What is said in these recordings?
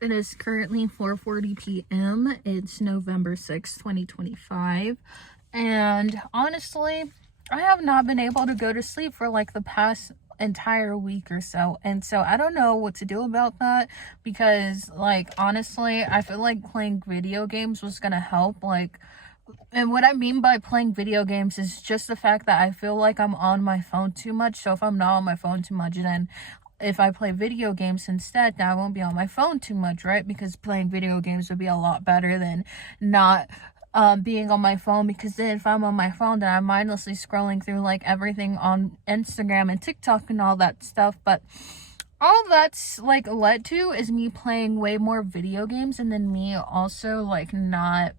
It is currently 4:40 p.m. It's November 6th, 2025. And honestly, I have not been able to go to sleep for like the past entire week or so. And so I don't know what to do about that because, like, honestly, I feel like playing video games was gonna help. And what I mean by playing video games is just the fact that I feel like I'm on my phone too much. So if I'm not on my phone too much, then if I play video games instead, now I won't be on my phone too much, right? Because playing video games would be a lot better than not being on my phone, because then if I'm on my phone, then I'm mindlessly scrolling through like everything on Instagram and TikTok and all that stuff. But all that's like led to is me playing way more video games, and then me also like not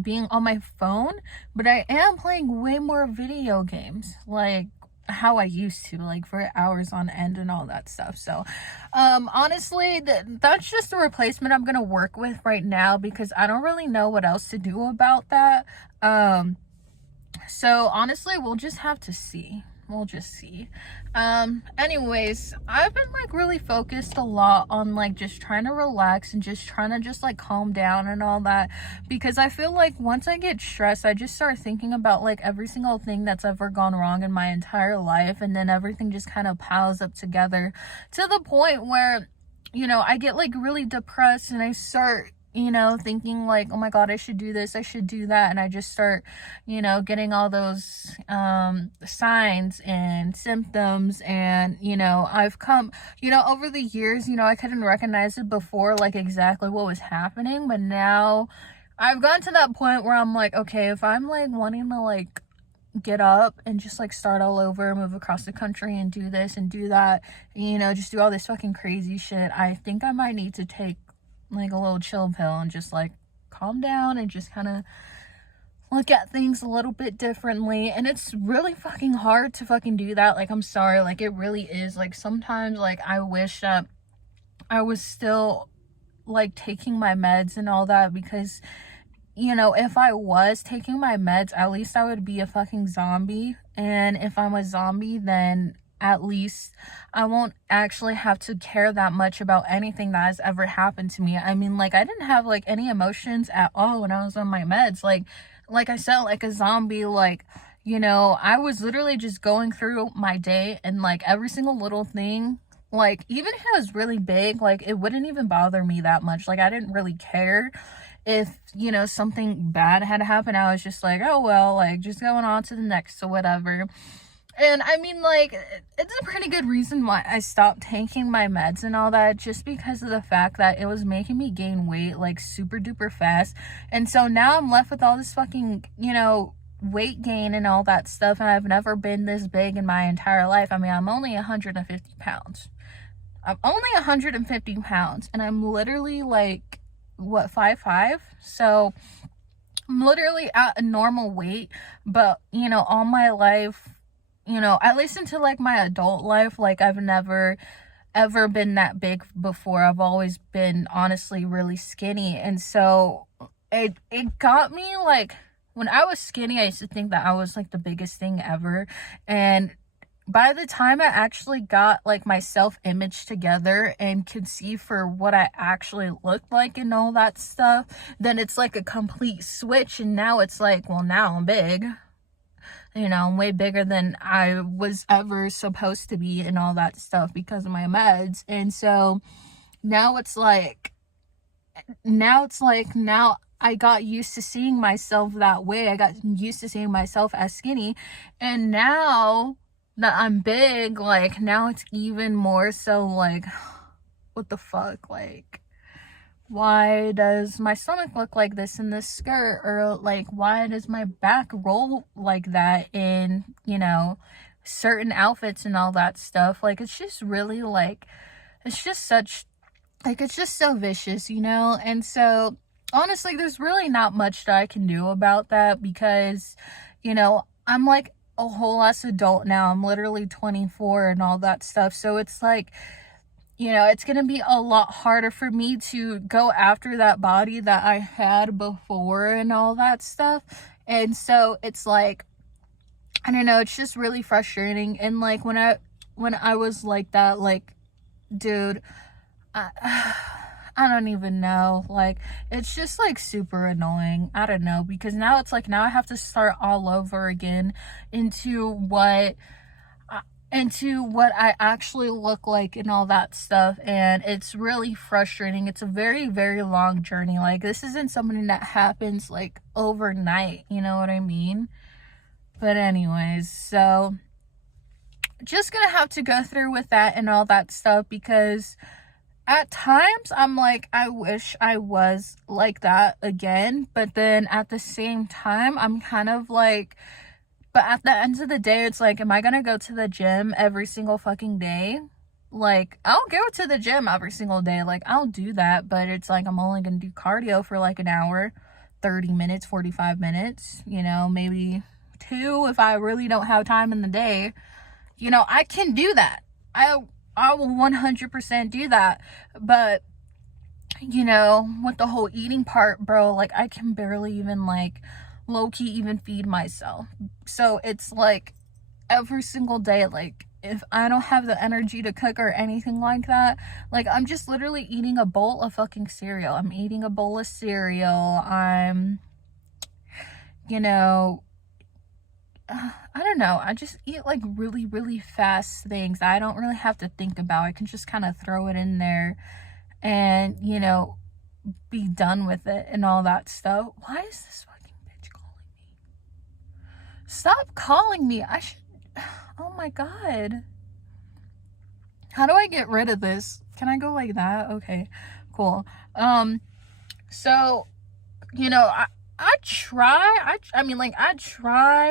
being on my phone, but I am playing way more video games, like how I used to, like for hours on end and all that stuff. So honestly, that's just the replacement I'm gonna work with right now, because I don't really know what else to do about that. So honestly, we'll just have to see. We'll just see. Anyways, I've been like really focused a lot on like just trying to relax and just trying to just like calm down and all that, because I feel like once I get stressed, I just start thinking about like every single thing that's ever gone wrong in my entire life, and then everything just kind of piles up together to the point where, I get like really depressed, and I start thinking like, oh my god, I should do this, I should do that, and I just start getting all those signs and symptoms. And I've come over the years, I couldn't recognize it before, like exactly what was happening, but now I've gotten to that point where I'm like, okay, if I'm like wanting to like get up and just like start all over, move across the country and do this and do that, just do all this fucking crazy shit, I think I might need to take like a little chill pill and just like calm down and just kind of look at things a little bit differently. And it's really fucking hard to fucking do that. Like, I'm sorry, like it really is. Like sometimes like I wish that I was still like taking my meds and all that, because if I was taking my meds, at least I would be a fucking zombie. And if I'm a zombie, then at least I won't actually have to care that much about anything that has ever happened to me. I mean, like, I didn't have like any emotions at all when I was on my meds. Like I said, like a zombie, like, I was literally just going through my day, and like every single little thing, like even if it was really big, like it wouldn't even bother me that much. Like I didn't really care if something bad had happened. I was just like, oh well, like just going on to the next or whatever. And I mean, like, it's a pretty good reason why I stopped taking my meds and all that, just because of the fact that it was making me gain weight like super duper fast. And so now I'm left with all this fucking weight gain and all that stuff, and I've never been this big in my entire life. I mean, I'm only 150 pounds. I'm only 150 pounds, and I'm literally like, what, 5'5"? So I'm literally at a normal weight. But all my life, at least into like my adult life, like I've never ever been that big before. I've always been honestly really skinny. And so it got me, like, when I was skinny, I used to think that I was like the biggest thing ever. And by the time I actually got like my self-image together and could see for what I actually looked like and all that stuff, then it's like a complete switch. And now it's like, well, now I'm big. I'm way bigger than I was ever supposed to be and all that stuff because of my meds. And so now it's like, now I got used to seeing myself that way. I got used to seeing myself as skinny. And now that I'm big, like now it's even more so like, what the fuck? Like, why does my stomach look like this in this skirt? Or like, why does my back roll like that in certain outfits and all that stuff? Like, it's just really like, it's just such, like, it's just so vicious. And so honestly, there's really not much that I can do about that, because I'm like a whole ass adult now. I'm literally 24 and all that stuff. So it's like, it's going to be a lot harder for me to go after that body that I had before and all that stuff. And so it's like, I don't know, it's just really frustrating. And like when I was like that, like, dude, I I don't even know. Like, it's just like super annoying. I don't know, because now it's like, now I have to start all over again into what I actually look like and all that stuff, and it's really frustrating. It's a very, very long journey. Like, this isn't something that happens like overnight, you know what I mean? But anyways, so just gonna have to go through with that and all that stuff, because at times I'm like, I wish I was like that again, but then at the same time I'm kind of like, but at the end of the day, it's like, am I gonna go to the gym every single fucking day? Like, I'll go to the gym every single day. Like, I'll do that, but it's like, I'm only gonna do cardio for like an hour, 30 minutes, 45 minutes, you know, maybe 2 if I really don't have time in the day. You know, I can do that. I will 100% do that. But, you know, with the whole eating part, bro, like, I can barely even, like, low-key even feed myself. So it's like every single day, like, if I don't have the energy to cook or anything like that, like, I'm just literally eating a bowl of fucking cereal. I'm eating a bowl of cereal. I'm, you know, I don't know, I just eat like really, really fast things I don't really have to think about. I can just kind of throw it in there and, you know, be done with it and all that stuff. Why is this fucking bitch calling me? Stop calling me. I should, oh my god. How do I get rid of this? Can I go like that? Okay, cool. So, you know, I try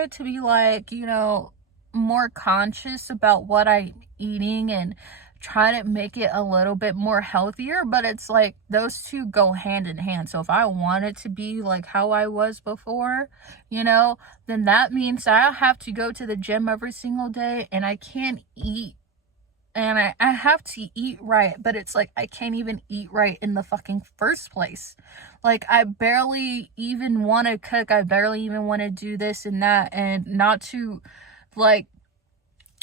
to be like, you know, more conscious about what I'm eating and try to make it a little bit more healthier, but it's like those two go hand in hand. So if I want it to be like how I was before, you know, then that means I have to go to the gym every single day, and I can't eat, and I have to eat right, but it's like I can't even eat right in the fucking first place. Like, I barely even want to cook. I barely even want to do this and that, and not to, like,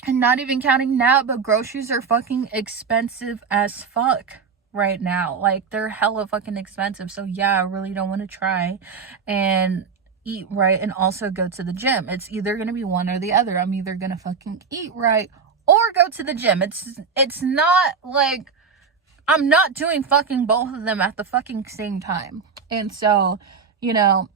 and not even counting that, but groceries are fucking expensive as fuck right now. Like, they're hella fucking expensive. So yeah, I really don't want to try and eat right and also go to the gym. It's either gonna be one or the other. I'm either gonna fucking eat right or go to the gym. It's not like I'm not doing fucking both of them at the fucking same time. And so, you know,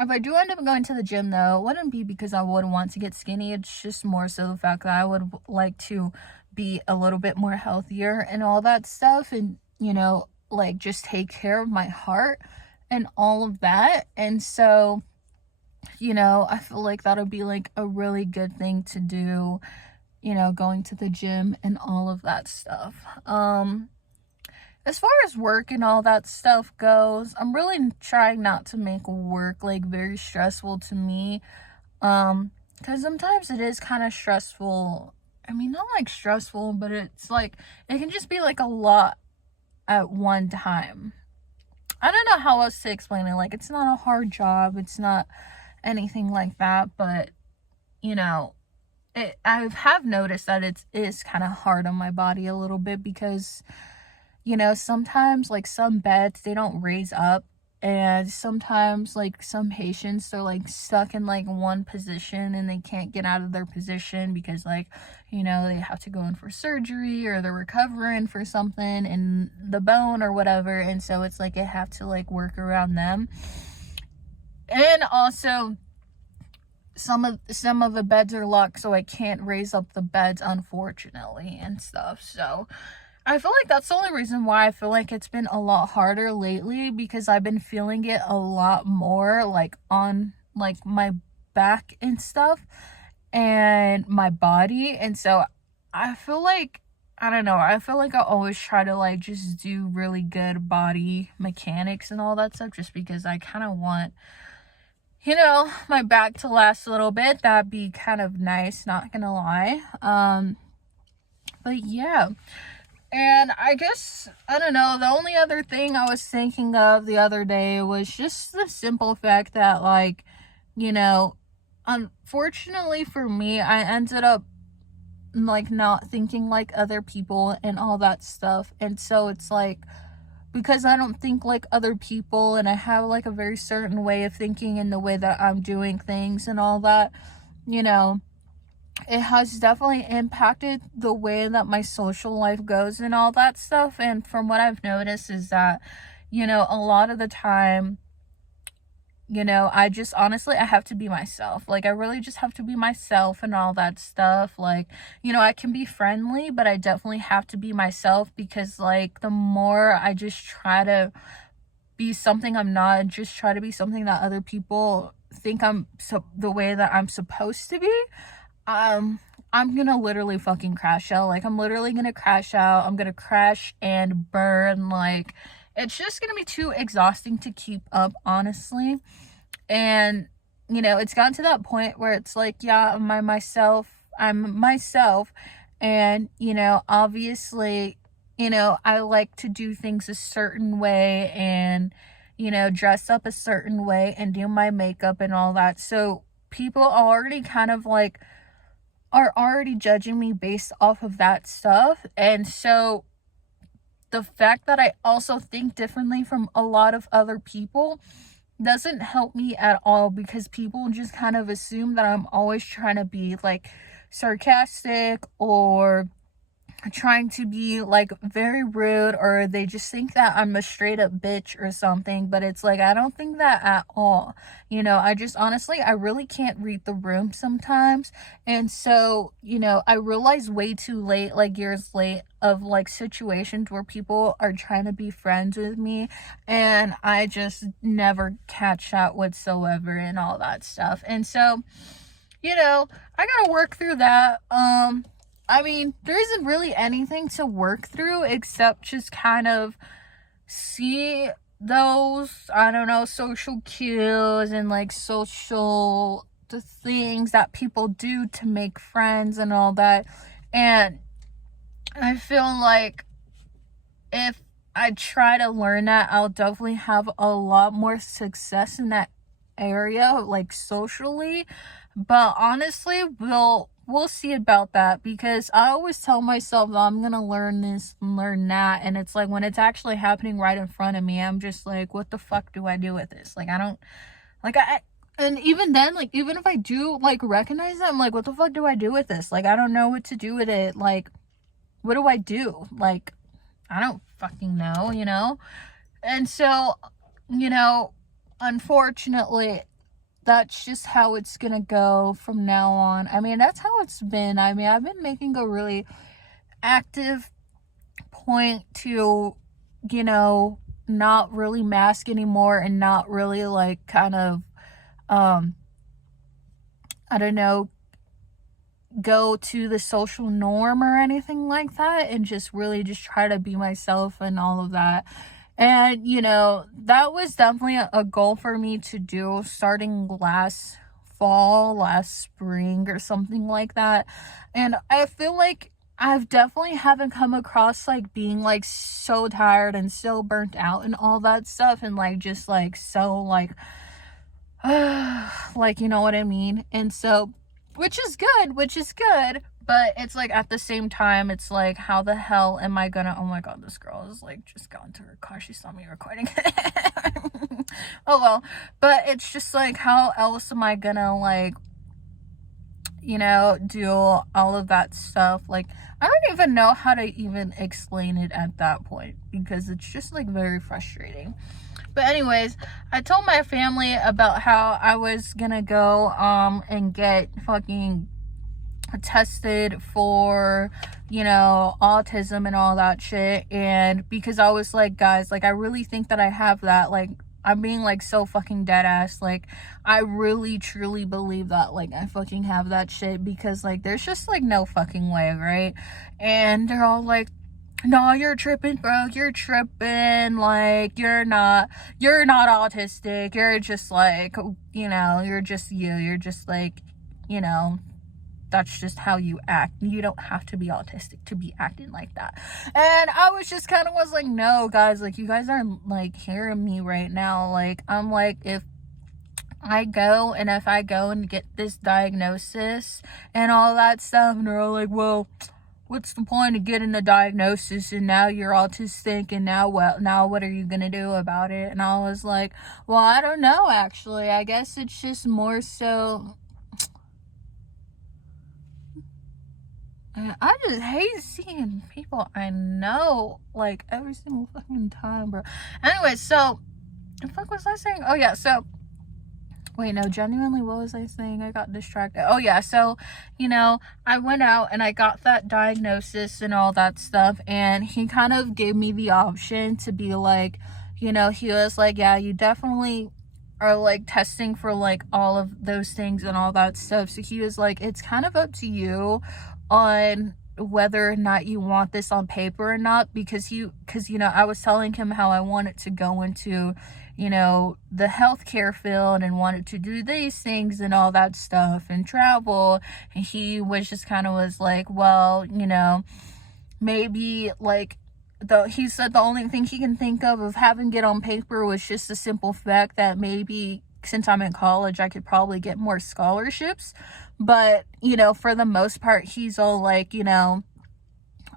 if I do end up going to the gym, though, it wouldn't be because I would want to get skinny. It's just more so the fact that I would like to be a little bit more healthier and all that stuff, and, you know, like, just take care of my heart and all of that. And so, you know, I feel like that'll be like a really good thing to do, you know, going to the gym and all of that stuff. As far as work and all that stuff goes, I'm really trying not to make work like very stressful to me. Because sometimes it is kind of stressful. I mean, not like stressful, but it's like, it can just be like a lot at one time. I don't know how else to explain it. Like, it's not a hard job. It's not anything like that, but, you know, I have noticed that it is kind of hard on my body a little bit, because, you know, sometimes, like, some beds, they don't raise up, and sometimes, like, some patients, they're, like, stuck in, like, one position, and they can't get out of their position because, like, you know, they have to go in for surgery, or they're recovering for something in the bone or whatever, and so it's, like, I have to, like, work around them. And also, some of the beds are locked, so I can't raise up the beds, unfortunately, and stuff. So I feel like that's the only reason why I feel like it's been a lot harder lately, because I've been feeling it a lot more, like, on, like, my back and stuff and my body. And so I feel like, I don't know, I feel like I always try to, like, just do really good body mechanics and all that stuff, just because I kind of want, you know, my back to last a little bit. That'd be kind of nice, not gonna lie. But yeah. And I guess, I don't know, the only other thing I was thinking of the other day was just the simple fact that, like, you know, unfortunately for me, I ended up, like, not thinking like other people and all that stuff. And so it's like, because I don't think like other people, and I have like a very certain way of thinking and the way that I'm doing things and all that, you know, it has definitely impacted the way that my social life goes and all that stuff. And from what I've noticed is that, you know, a lot of the time, you know, I just honestly, I have to be myself. Like, I really just have to be myself and all that stuff. Like, you know, I can be friendly, but I definitely have to be myself, because like the more I just try to be something I'm not, and just try to be something that other people think I'm the way that I'm supposed to be, I'm gonna literally fucking crash out. Like, I'm literally gonna crash out. I'm gonna crash and burn. Like, it's just gonna be too exhausting to keep up, honestly. And, you know, it's gotten to that point where it's like, yeah, I'm myself. And, you know, obviously, you know, I like to do things a certain way, and, you know, dress up a certain way and do my makeup and all that. So people already kind of like are already judging me based off of that stuff. And so the fact that I also think differently from a lot of other people doesn't help me at all, because people just kind of assume that I'm always trying to be like sarcastic or trying to be like very rude, or they just think that I'm a straight up bitch or something. But it's like, I don't think that at all. You know, I just honestly, I really can't read the room sometimes. And so, you know, I realized way too late, like years late, of like situations where people are trying to be friends with me, and I just never catch that whatsoever and all that stuff. And so, you know, I gotta work through that. I mean, there isn't really anything to work through except just kind of see those, I don't know, social cues and like the things that people do to make friends and all that. And I feel like if I try to learn that, I'll definitely have a lot more success in that area, like socially. But honestly, we'll see about that, because I always tell myself that I'm gonna learn this and learn that, and it's like when it's actually happening right in front of me, I'm just like, what the fuck do I do with this? Like, I don't, like, and even then, like, even if I do like recognize it, I'm like, what the fuck do I do with this? Like, I don't know what to do with it. Like, what do I do? Like, I don't fucking know, you know? And so, you know, unfortunately, that's just how it's gonna go from now on. I mean, that's how it's been. I mean, I've been making a really active point to, you know, not really mask anymore, and not really like kind of, I don't know, go to the social norm or anything like that, and just really just try to be myself and all of that. And, you know, that was definitely a goal for me to do starting last fall, last spring, or something like that. And I feel like I've definitely haven't come across like being like so tired and so burnt out and all that stuff, and like just like so like like, you know what I mean? And so, which is good, but it's like at the same time, it's like, how the hell am I gonna, oh my god, this girl is like just got into her car, she saw me recording. Oh well. But it's just like, how else am I gonna like, you know, do all of that stuff? Like, I don't even know how to even explain it at that point, because it's just like very frustrating. But anyways, I told my family about how I was gonna go and get fucking tested for, you know, autism and all that shit. And because I was like, guys, like, I really think that I have that. Like, I'm being like so fucking dead ass. Like, I really truly believe that, like, I fucking have that shit, because like there's just like no fucking way, right? And they're all like, no, you're tripping, bro, you're tripping, like, you're not autistic, you're just like, you know, you're just like, you know, that's just how you act. You don't have to be autistic to be acting like that. And I was just kind of was like, no, guys, like, you guys aren't like hearing me right now. Like, I'm like, if I go and get this diagnosis and all that stuff, and they're all like, well, what's the point of getting a diagnosis and now you're autistic and now what are you gonna do about it? And I was like, well, I don't know, actually. I guess it's just more so, I just hate seeing people I know like every single fucking time, bro. Anyway, so the fuck was I saying? Oh yeah, so wait, no, genuinely, what was I saying? I got distracted. Oh yeah, so, you know, I went out and I got that diagnosis and all that stuff, and he kind of gave me the option to be like, you know, he was like, yeah, you definitely are like testing for like all of those things and all that stuff. So he was like, it's kind of up to you on whether or not you want this on paper or not, because you know, I was telling him how I wanted to go into, you know, the healthcare field and wanted to do these things and all that stuff and travel. And he was just kind of was like, well, you know, maybe like, he said the only thing he can think of having it on paper was just the simple fact that maybe since I'm in college, I could probably get more scholarships. But, you know, for the most part, he's all like, you know,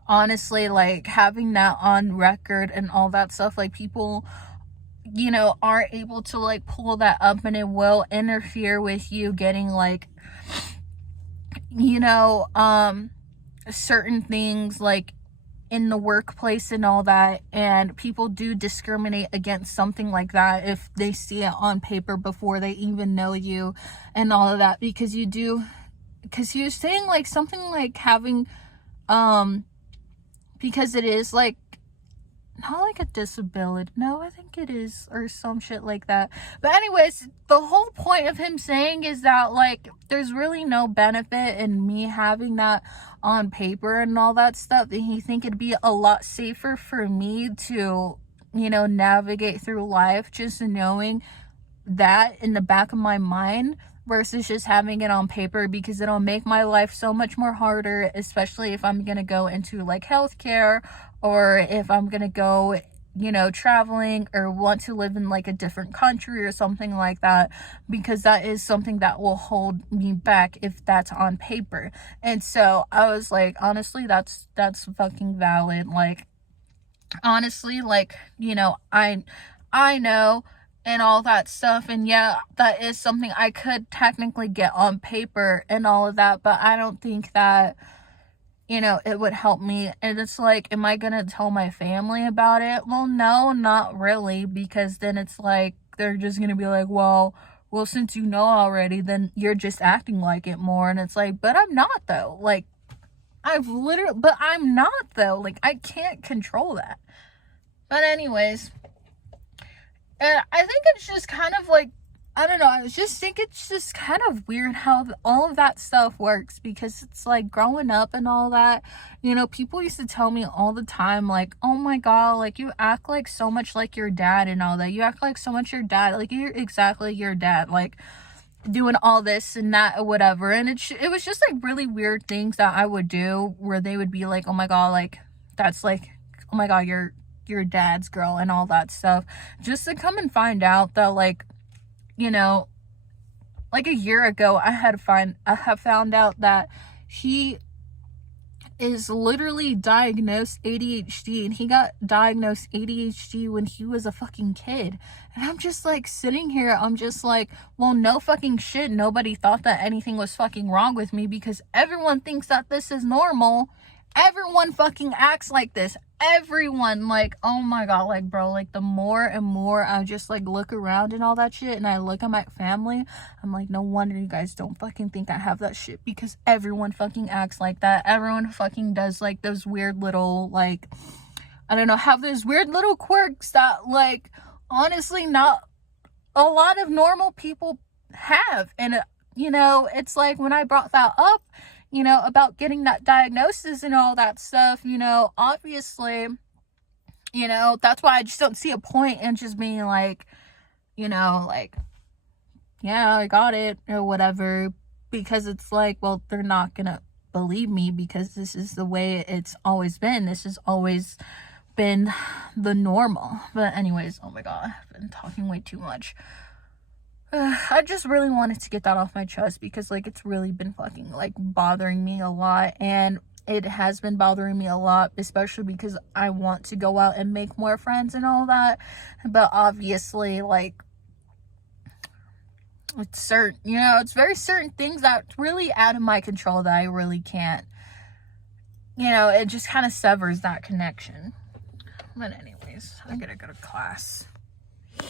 honestly, like having that on record and all that stuff, like people, you know, are able to like pull that up and it will interfere with you getting like, you know, certain things like in the workplace and all that, and people do discriminate against something like that if they see it on paper before they even know you and all of that, because you do, because he was saying like something like having because it is like not like a disability, no, I think it is, or some shit like that. But anyways, the whole point of him saying is that like there's really no benefit in me having that on paper and all that stuff, and he think it'd be a lot safer for me to, you know, navigate through life just knowing that in the back of my mind versus just having it on paper, because it'll make my life so much more harder, especially if I'm gonna go into like healthcare, or if I'm gonna go, you know, traveling or want to live in like a different country or something like that, because that is something that will hold me back if that's on paper. And so I was like, honestly, that's fucking valid. Like, honestly, like, you know, I know and all that stuff, and yeah, that is something I could technically get on paper and all of that, but I don't think that, you know, it would help me. And it's like, am I gonna tell my family about it? Well, no, not really, because then it's like they're just gonna be like, well, since you know already, then you're just acting like it more. And it's like, but I'm not though. Like, but I'm not though. Like, I can't control that. But anyways, and I think it's just kind of like, I don't know, I just think it's just kind of weird how all of that stuff works, because it's like growing up and all that, you know, people used to tell me all the time, like, oh my god, like you act like so much like your dad and all that. You act like so much your dad, like you're exactly your dad, like doing all this and that or whatever. And it was just like really weird things that I would do where they would be like, oh my god, like that's like, oh my god, you're your dad's girl and all that stuff, just to come and find out that, like, you know, like a year ago I have found out that he is literally diagnosed ADHD, and he got diagnosed ADHD when he was a fucking kid. And I'm just like sitting here, I'm just like, well, no fucking shit, nobody thought that anything was fucking wrong with me, because everyone thinks that this is normal. Everyone fucking acts like this. Everyone, like, oh my god, like, bro, like, the more and more I just like look around and all that shit, and I look at my family, I'm like, no wonder you guys don't fucking think I have that shit, because everyone fucking acts like that. Everyone fucking does like those weird little, like, I don't know, have those weird little quirks that, like, honestly not a lot of normal people have. And you know, it's like when I brought that up, you know, about getting that diagnosis and all that stuff, you know, obviously, you know, that's why I just don't see a point in just being like, you know, like, yeah, I got it or whatever, because it's like, well, they're not gonna believe me, because this is the way it's always been. This has always been the normal. But anyways, oh my god, I've been talking way too much. I just really wanted to get that off my chest, because like it's really been fucking like bothering me a lot. And it has been bothering me a lot, especially because I want to go out and make more friends and all that. But obviously, like, it's certain, you know, it's very certain things that's really out of my control that I really can't, you know, it just kind of severs that connection. But anyways, I gotta go to class.